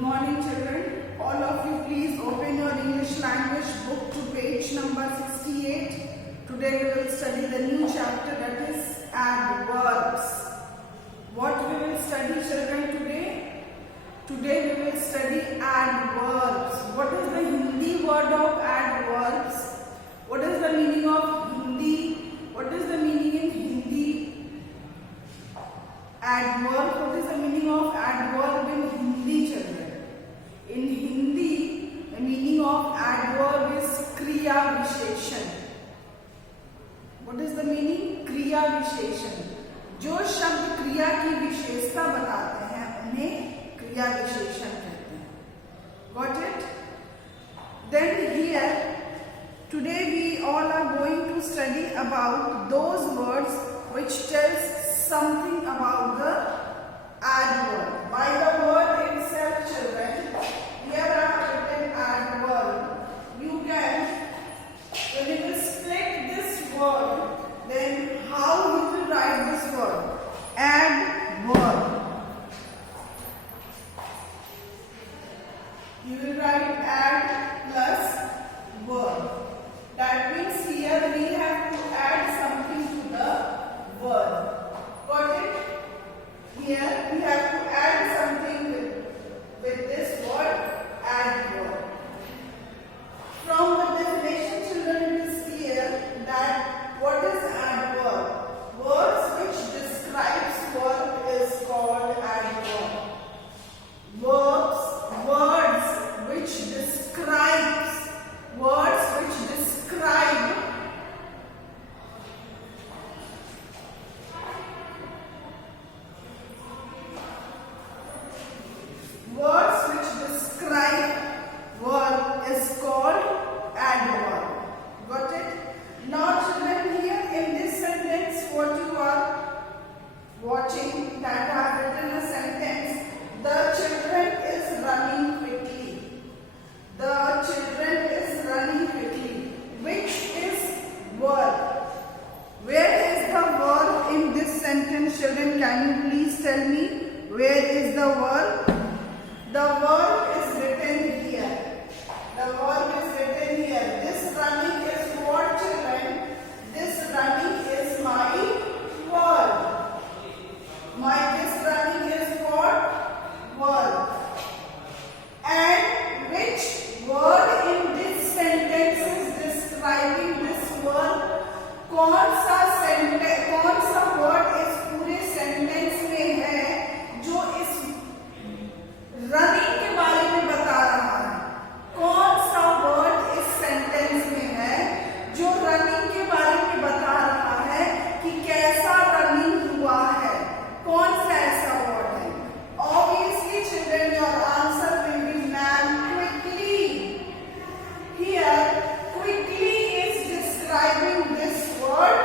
morning, children. All of you, please open your English language book to page number 68. Today we will study the new chapter, that is adverbs. What we will study, children, today? Today we will study adverbs. What is the Hindi word of adverbs? What is the meaning of Hindi? What is the meaning in Hindi? Adverb. What is the meaning of adverb in Hindi, children? In Hindi, the meaning of adverb is kriya visheshan. What is the meaning? Kriya visheshan. जो शब्द क्रिया की विशेषता बताते हैं उन्हें क्रिया विशेषण कहते हैं. Got it? Then here today we all are going to study about those words which tells something about the adverb. By the word itself, children, here I have written adverb. You can, when you will split this word, then how you will write this word? Adverb. You will write add plus verb. That means here we have to add something to the word. Got it? Here we have to add something with this word adverb. From the definition, children, it is clear that what is adverb? Words which describes work is called adverb. Words which describes, words which describe work is called adverb. Got it? Now, children, here in this sentence, what you are watching, that I have written a sentence. The children is running quickly. The children is running quickly. Which is verb? Where is the verb in this sentence, children? Can you please tell me? Where is the verb? The verb is written here. The verb is written here. This running is what, children? This running is my verb. This running is what? Verb. And which word in this sentence is describing this verb? कौन सा word इस पूरे sentence में है जो इस running के बारे में बता रहा है? कौन सा वर्ड इस सेंटेंस में है जो रनिंग के बारे में बता रहा है कि कैसा रनिंग हुआ है? कौन सा ऐसा वर्ड है? Obviously, children, your answer will be man, quickly. Here, quickly is describing this word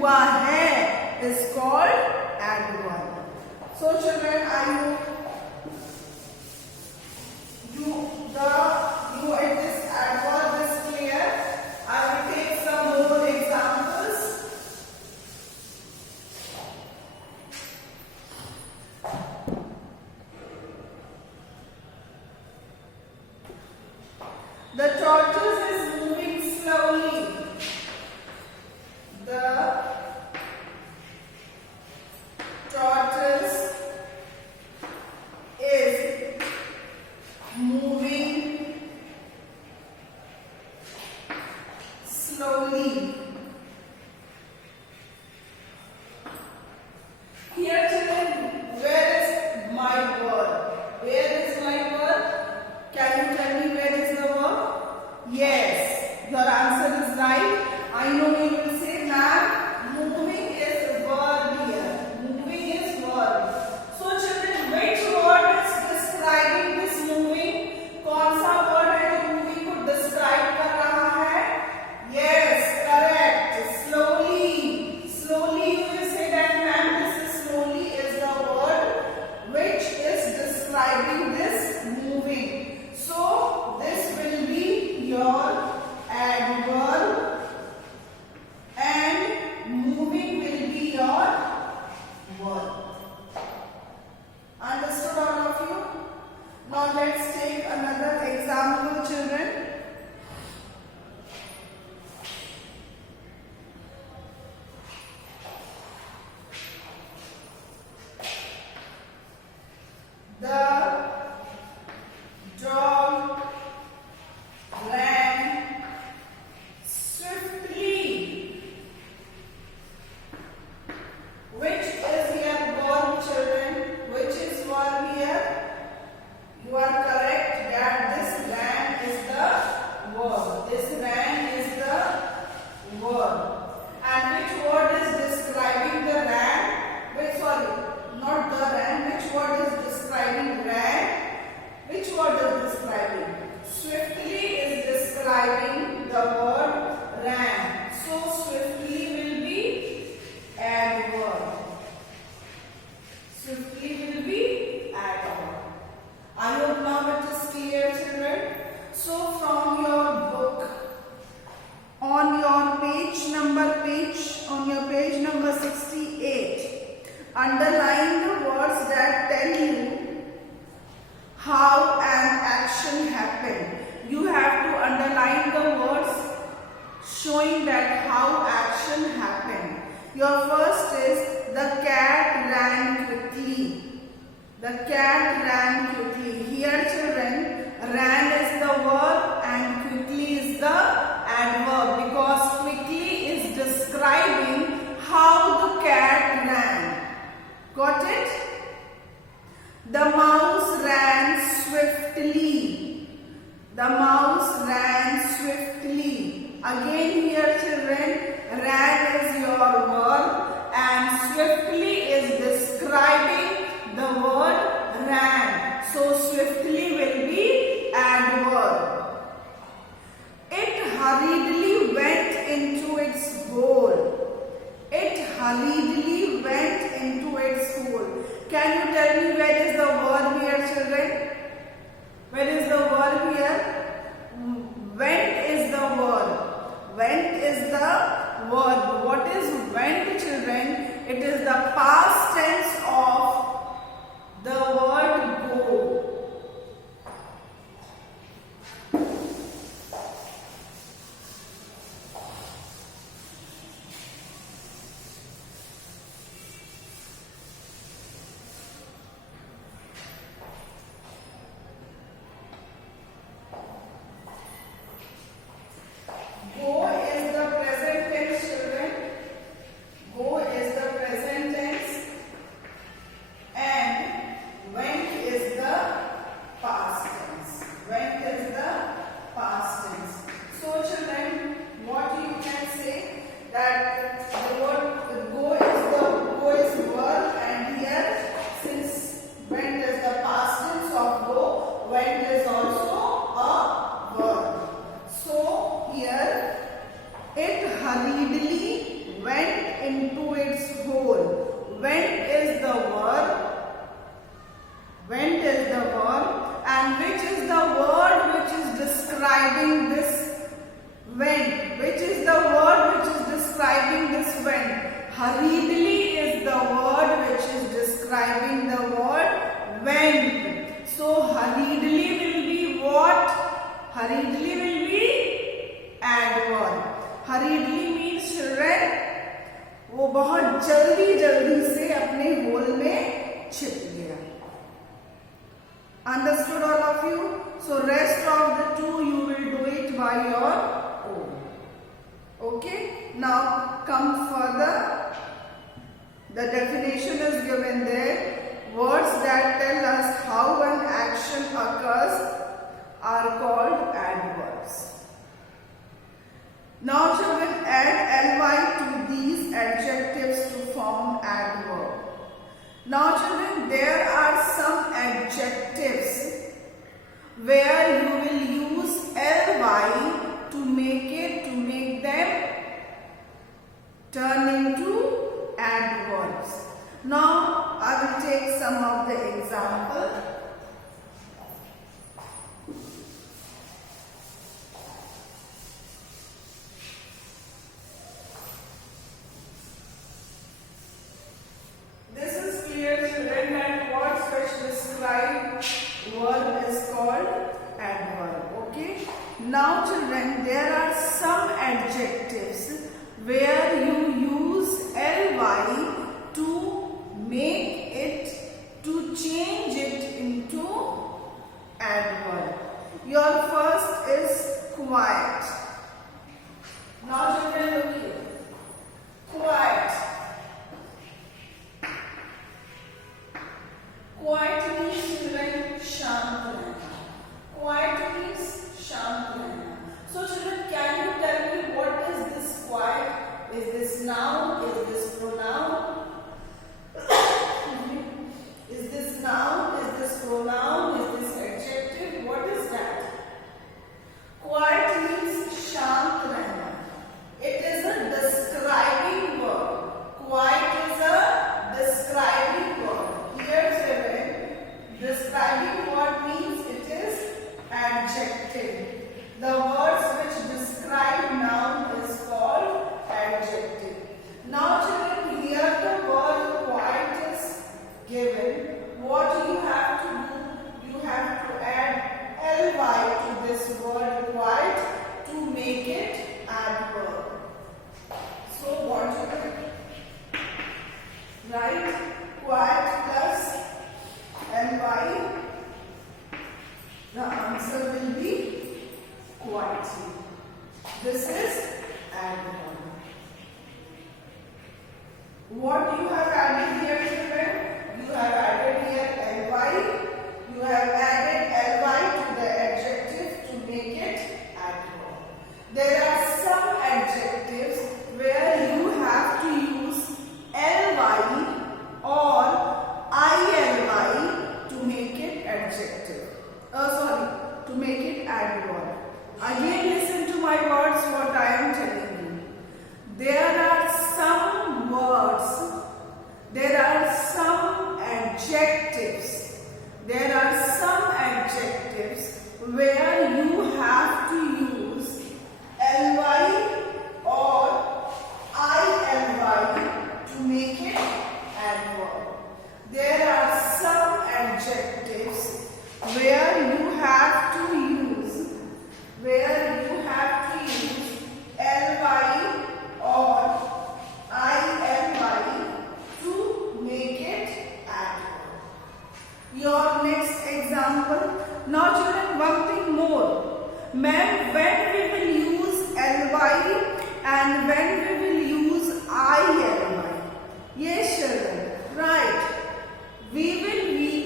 हुआ है is called adverb. So children, I hope you at this adverb is clear. I will take some more examples. The tortoise is moving slowly. The tortoise is moving slowly. Here children, where is my word? Where is my word? Can you tell me where is the word? Yes, your answer is right. I know you will say, ma'am, moving is verb here. Moving is verb. So children, which word is describing this moving? कौन सा word है जो moving को describe कर रहा है? Yes, correct. Slowly. Slowly you will say that, ma'am, this is slowly is the word which is describing this moving. So this will be your adverb and moving will be your verb. Understood all of you? Now let's take another example, children. The dog ran swiftly. Which is here verb, children? Which is verb here? You are correct that this ran is the verb. This ran is the verb. And which word is describing the ran? Sorry, not the ran. Which word is describing ran? Which word is describing? Swiftly is describing the word ran. So swiftly will be adverb. Swiftly will be adverb. I hope now it is clear, children. So from your book, on your page number 68, underline the words that tell you how an action happened. You have to underline the words showing that how action happened. Your first is the cat ran quickly. The cat ran quickly. Here children, ran is the verb and quickly is the adverb because quickly is describing how the cat ran. Got it? The mouse ran swiftly. The mouse ran swiftly. Again here children, ran is your verb and swiftly is describing the word ran. So swiftly will be adverb. It hurriedly went into its hole. It hurriedly went into its hole. Went is the verb, and which is the word which is describing this went? Which is the word which is describing this went? Hurriedly is the word which is describing the word went. So hurriedly will be what? Hurriedly will be adverb. Hurriedly means children वो बहुत जल्दी जल्दी से अपने whole में छिप गया. Understood all of you? So rest of the two you will do it by your own. Okay? Now come further. The definition is given there. Words that tell us how an action occurs are called adverbs. Now children, add ly to these adjectives to form adverb. Now children, there are some adjectives where you will use ly to make them turn into adverbs. Now I will take some of the examples. This is clear children that words which describe verb is called adverb. Okay. Now children, there are some adjectives where you use ly to make it, to change it into adverb. Your first is quiet. Now children, look here. Quiet. Quiet means children शांत रहना. Quiet means शांत रहना. So children, can you tell me what is this quiet? Is this noun? Is this pronoun? Is this noun? Is this pronoun? Is this adjective? What is that? Quiet means शांत रहना. It is a describing word. Quiet is a describing word. Here children, describing word means it is adjective. The words which describe noun is called adjective. Now children, here the word quiet is given. What you have to do? You have to add ly to this word quiet to make it adverb. So what you will write? Quiet plus ly. The answer will be quietly. This is adverb. What you have added here children? You have added here ly. You have added ly to the adjective to make it adverb. There are some adjectives where you have to use ly or ily to make it adjective. To make it adverb. Again listen to my words what I am telling you. There are some words, there are some adjectives, there are some adjectives where you have to use ly or ily to make it adverb. There are some adjectives where you have to use ly or ily to make it adverb. Your next example. Now children, one thing more. Ma'am, when we will use ly and when we will use ily? Yes children, right. We will use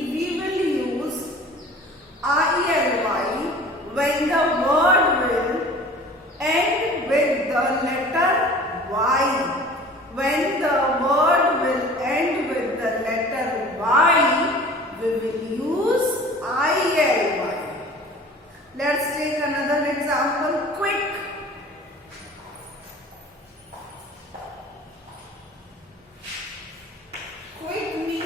ily when the word will end with the letter y. When the word will end with the letter y, we will use ily. Let's take another example. Quick. Quick means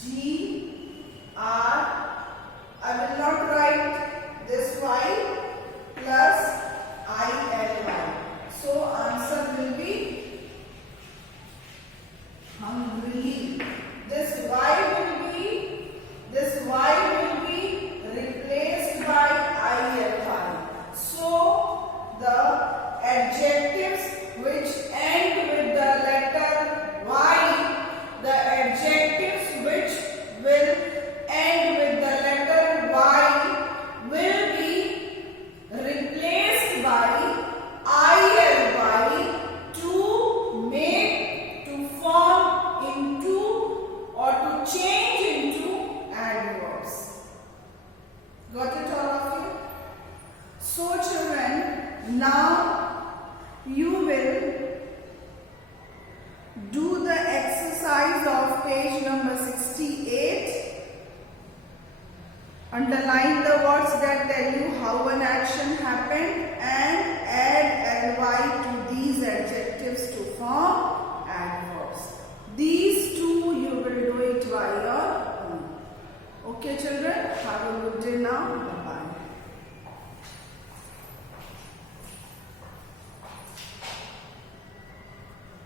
G R. I will not write this Y plus ILY. So answer will be hungry. This Y will be replaced by ILY. So the adjectives which end with the letter Y, the adjectives which will end with the letter Y will be replaced by ILY to form into or to change into adverbs. Got it, all of you? So children, now you will do the exercise of page number 68. Underline the words that tell you how an action happened and